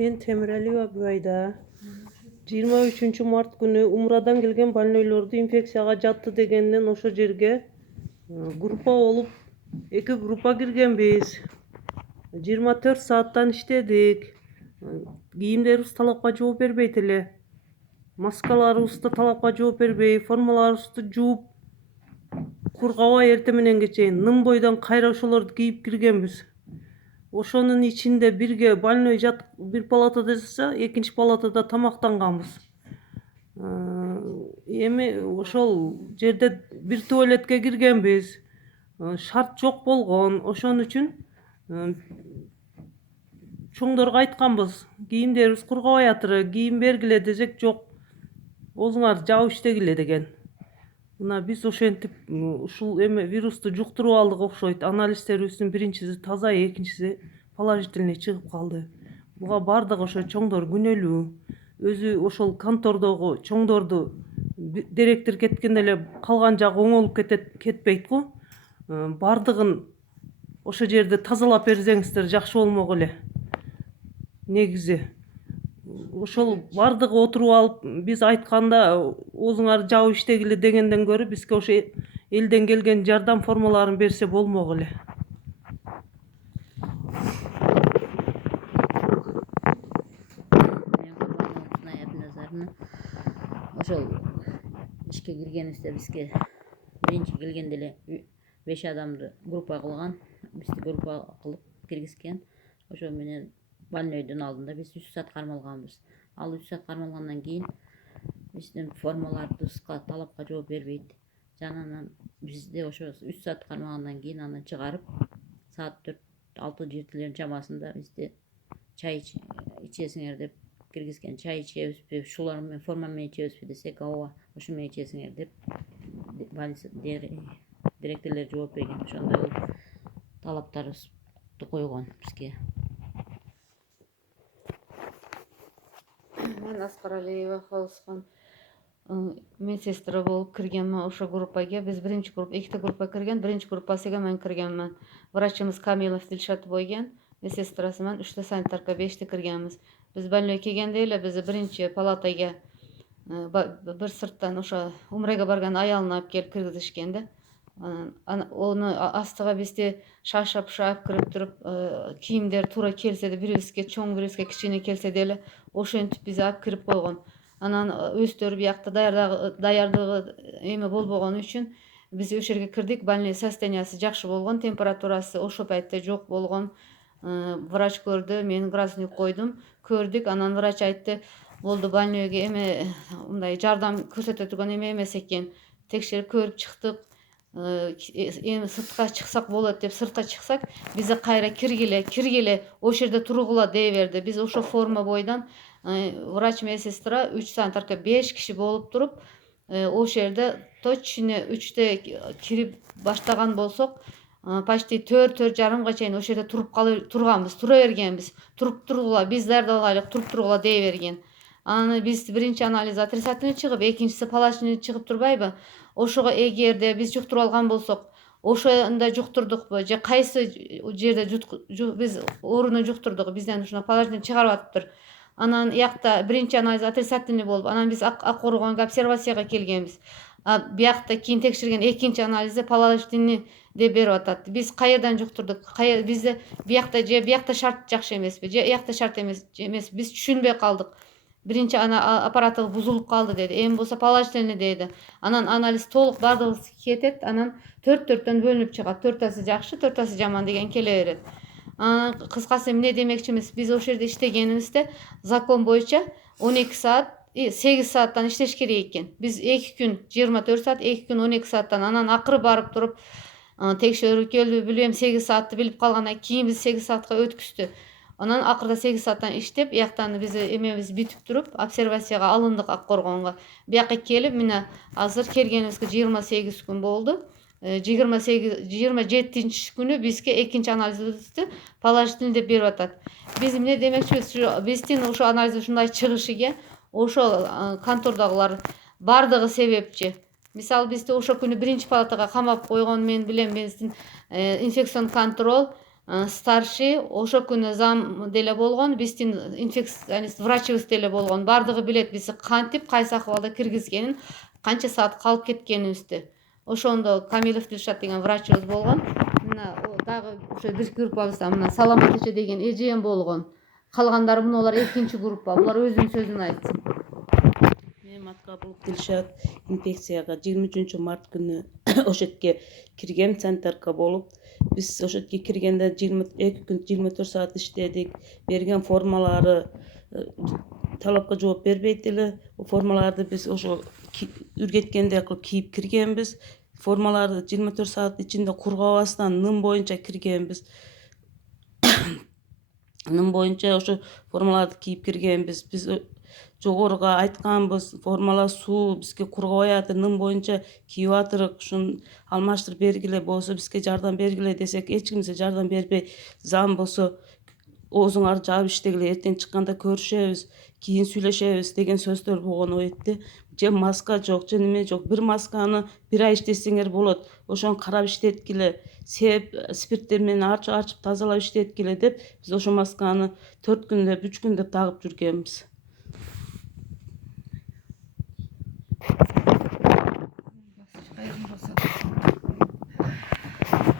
Мен Темирәлиева Абыбайда 23 март күнү Умрадан келген больнойлорду инфекцияга жатты дегенден ошо жерге группа болуп 2 группа киргенбиз. 24 сааттан иштедик. Кийимдерибиз талапка жооп бербейт эле. Маскаларыбыз да талапка жооп бербей, формаларыбызды жууп, кургабай эртең мененге чейин нын бойдон кайра ошолорду кийип киргенбиз. Ошонун ичинде бирге больной бир палатада жатса, экинчи палатада тамактанганбыз. Эми ошол жерде бир туалетке киргенбиз. Шарт жок болгон. Ошон үчүн чоңдорго айтканбыз. Кийимдерибиз кургабай атыр, кийим бергиле десек жок. Өзүңөр жаап иштегиле деген. Мына биз ошентип ушул эме вирусту жуктуруп алдык окшойт. Анализтерибиздин биринчиси таза, экинчиси положительный чыгып калды. Буга бардыгы ошо чоңдор күнөөлүү. Өзү ошол контордогу чоңдорду директор кеткенде эле калган жагы оңолуп кетпейт го. Бардыгын ошо жерди тазалап берсеңиздер жакшы болмок эле. Негизи ошол бардыгы отуруп алып биз айтканда өзүңөр жаап иштегиле дегенден көрө бизге ошо элден келген жардам формаларын берсе болмок эле. Ошол ишке киргенибизде бизге биринчи келгенде эле 5 адамды группа кылган, бизди группа кылып киргизген. Ошо менен больнойдун алдында биз 3 саат кармалганбыз. Ал 3 саат кармалгандан кийин биздин формаларыбызга талапка жооп бербейт. Жанынан бизди ошо 3 саат кармагандан кийин аны чыгарып, саат 4-6 жетилердин чамасында бизди чай ичесиңер деп киргизген. Чай ичебизби, шулар менен форма менен ичебизби десек, ооба, ушу менен ичесиңер деп директорлор жооп берген. Ошондой талаптарыбызды койгон бизге. Мен Аскаралиева Халыскан медсестра болуп киргенмин ошо группага. Биз биринчи группа, эките группа кирген, биринчи группасыга мен киргенмин. Врачыбыз Камилов Дилшат бойген, медсестрасы менен 3 санитарка 5те киргенбиз. Биз больной келгенде эле биз биринчи палатага бир сырттан ошо Умрага барган аялын алып келип киргизишкен да. Оны астыга бизди шашап кирип туруп, кийимдер туура келсе да, бирибизге чоң, бирибизге кичине келсе деле ошентип биз алып кирип койгон. Анан өздөрү биякта даярдыгы эме болбогон үчүн биз ошол жерге кирдик. Больной состояниясы жакшы болгон, температурасы ошол пайтта жок болгон. Врач көрдү, мен градусник койдум, көрдүк. Анан врач айтты, болду, больнойго эме мындай жардам көрсөтө турган эме эмес экен. Текшерип көрүп чыктык. Эми сыртка чыксак болот деп сыртка чыксак, бизге кайра киргиле, ошол жерде тургула дей берди. Биз ошо форма бойдан врач медсестра 3 санитарка 5 киши болуп туруп, ошол жерде точно 3те кирип баштаган болсок, почти 4-4:30 чейин ошол жерде турганбыз, тура бергенбиз. Туруп тургула, биз даярдалайлык, туруп тургула дей берген. Аны биз биринчи анализ отрицательный чыгып, экинчиси положительный чыгып турбайбы? Ошого эгерде биз жуктуруп алган болсок, ошондо жуктурдукпу же кайсы жерде биз ооруну жуктурдук, бизден ушуна положительный чыгарып атыптыр. Анан иякта биринчи анализ отрицательный болуп, анан биз Аккоргонго обсервацияга келгенбиз. Биякта кийин текшерген экинчи анализде положительный деп берип атат. Биз каердан жуктурдук? Бизде биякта шарт жакшы эмеспи, же иякта шарт эмес, биз түшүнбөй калдык. Биринчи аппараты бузулуп калды деди. Эми болсо положительный дейди. Анан анализ толук бардыгыбыз кетет, анан 4-4төн бөлүнүп чыгат. 4тасы жакшы, 4тасы жаман деген келе берет. Кыскасы эмне демекчимиз, биз ошол жерде иштегенибизде закон боюнча 12 саат, 8 сааттан иштеш керек экен. Биз 2 күн 24 саат, 2 күн 12 сааттан, анан акыры барып туруп текшерүү келди, билбейм 8 саатты билип калгандан кийин биз 8 саатка өткүздү. Анан акырда 8 сааттан иштеп, ияктан биз эмебиз бүтүп туруп, обсервацияга алындык Аккоргонго. Бияка келип, мына азыр келгенибизге 28 күн болду. 27-нчи күнү бизге экинчи анализибизди положительный деп берип атат. Биз эмне демекчибиз, биздин ошо анализ ушундай чыгышыга ошол контордагылар бардыгы себепчи. Мисалы бизди ошо күнү биринчи палатага камап койгон, мен билем, биздин инфекцион контроль старший ошо күнү зам деле болгон, биздин инфекционист врачыбыз деле болгон. Бардыгы билет биз кантип кайсы акыбалда киргизгенин, канча саат калып кеткенибизди. Ошондо Камилов Дилшат деген врачыбыз болгон. Мына дагы ошо бир группабызда мына Саламат эже деген эжем болгон. Калгандары мыналар экинчи группа. Булар өзүнүн сөзүн айтсын. Мен Маткабылов Дилшат инфекцияга 23 март күнү ошетке кирген центрга болуп, биз ошетке киргенде 22 күн 24 саат иштедик. Берген формалары талапка жооп бербейт эле. Формаларды биз ошо үргеткенде кийип киргенбиз. Формаларды 24 саат ичинде кургабастан ным боюнча киргенбиз. Ным боюнча ошо формаларды кийип киргенбиз. Биз жогоруга айтканбыз, формала суу бизге кургабай атыр, ным боюнча кийип атырык, ушун алмаштырып бергиле, болсо бизге жардам бергиле десек, эч ким бизге жардам бербей, зам болсо оозуңарды жаап иштегиле, эртең чыкканда көрүшөбүз, кийин сүйлөшөбүз деген сөздөр болгону кетти. Же маска жок, же неме жок. Бир масканы бир ай иштесеңер болот. Ошону карап иштеткиле, спирттер менен арчып тазалап иштеткиле деп биз ошо масканы 4 күндөп, 3 күндөп тагып жүргөнбүз.